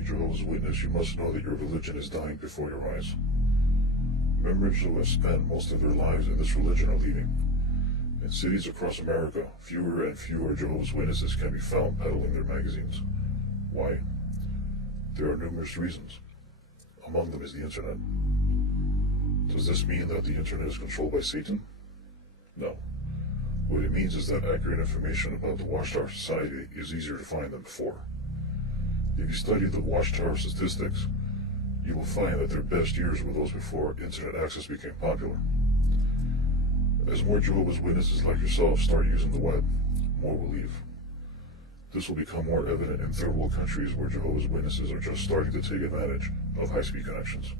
a Jehovah's Witness, you must know that your religion is dying before your eyes. Members who have spent most of their lives in this religion are leaving. In cities across America, fewer and fewer Jehovah's Witnesses can be found peddling their magazines. Why? There are numerous reasons. Among them is the internet. Does this mean that the internet is controlled by Satan? No. What it means is that accurate information about the Watchtower Society is easier to find than before. If you study the Watchtower statistics, you will find that their best years were those before internet access became popular. As more Jehovah's Witnesses like yourself start using the web, more will leave. This will become more evident in third world countries where Jehovah's Witnesses are just starting to take advantage of high-speed connections.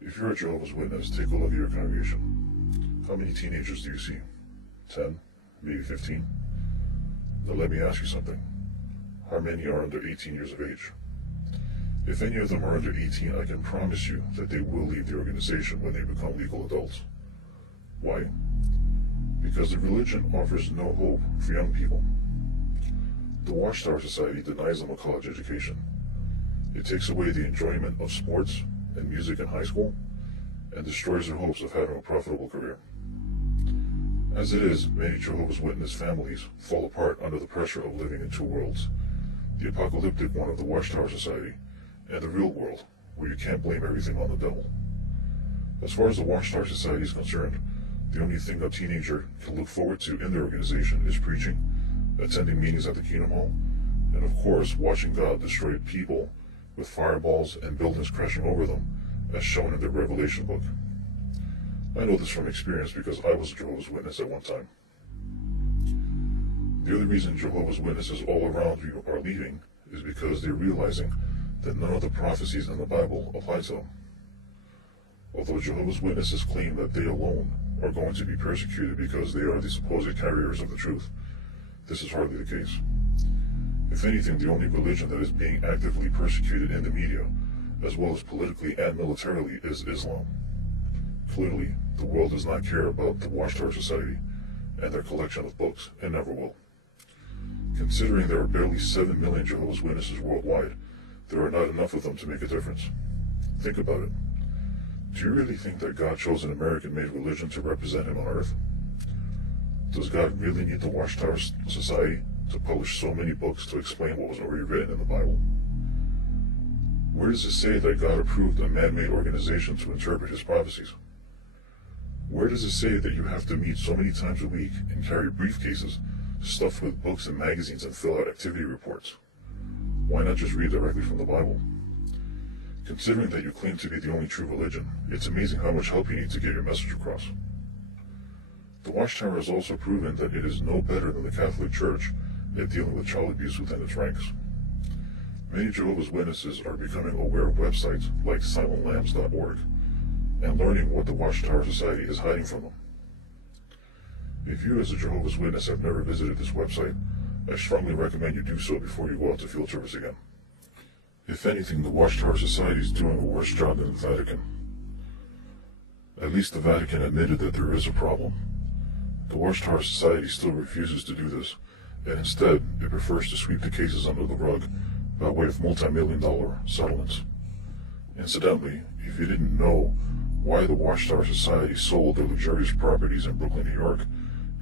If you're a Jehovah's Witness, take a look at your congregation. How many teenagers do you see? 10? Maybe 15? Now let me ask you something. How many are under 18 years of age? If any of them are under 18, I can promise you that they will leave the organization when they become legal adults. Why? Because the religion offers no hope for young people. The Watchtower Society denies them a college education. It takes away the enjoyment of sports and music in high school and destroys their hopes of having a profitable career. As it is, many Jehovah's Witness families fall apart under the pressure of living in two worlds, the apocalyptic one of the Watchtower Society and the real world, where you can't blame everything on the devil. As far as the Watchtower Society is concerned, the only thing a teenager can look forward to in their organization is preaching, attending meetings at the Kingdom Hall, and of course watching God destroy people with fireballs and buildings crashing over them, as shown in the Revelation book. I know this from experience because I was a Jehovah's Witness at one time. The other reason Jehovah's Witnesses all around you are leaving is because they're realizing that none of the prophecies in the Bible apply to them. Although Jehovah's Witnesses claim that they alone are going to be persecuted because they are the supposed carriers of the truth, this is hardly the case. If anything, the only religion that is being actively persecuted in the media, as well as politically and militarily, is Islam. Clearly, the world does not care about the Watchtower Society and their collection of books, and never will. Considering there are barely 7 million Jehovah's Witnesses worldwide, there are not enough of them to make a difference. Think about it. Do you really think that God chose an American-made religion to represent him on earth? Does God really need the Watchtower Society to publish so many books to explain what was already written in the Bible? Where does it say that God approved a man-made organization to interpret his prophecies? Where does it say that you have to meet so many times a week and carry briefcases stuffed with books and magazines and fill out activity reports? Why not just read directly from the Bible? Considering that you claim to be the only true religion, it's amazing how much help you need to get your message across. The Watchtower has also proven that it is no better than the Catholic Church at dealing with child abuse within its ranks. Many Jehovah's Witnesses are becoming aware of websites like silentlambs.org and learning what the Watchtower Society is hiding from them. If you as a Jehovah's Witness have never visited this website, I strongly recommend you do so before you go out to field service again. If anything, the Watchtower Society is doing a worse job than the Vatican. At least the Vatican admitted that there is a problem. The Watchtower Society still refuses to do this, and instead it prefers to sweep the cases under the rug by way of multi-million-dollar settlements. Incidentally, if you didn't know why the Watchtower Society sold their luxurious properties in Brooklyn, New York,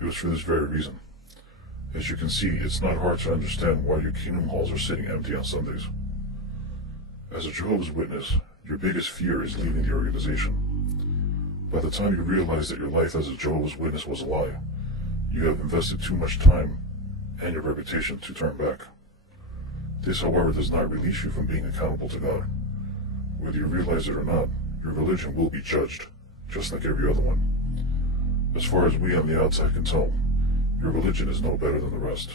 it was for this very reason. As you can see, it's not hard to understand why your Kingdom Halls are sitting empty on Sundays. As a Jehovah's Witness, your biggest fear is leaving the organization. By the time you realize that your life as a Jehovah's Witness was a lie, you have invested too much time and your reputation to turn back. This, however, does not release you from being accountable to God. Whether you realize it or not, your religion will be judged, just like every other one. As far as we on the outside can tell, your religion is no better than the rest.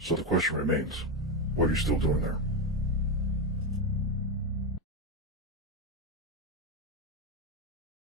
So the question remains, what are you still doing there?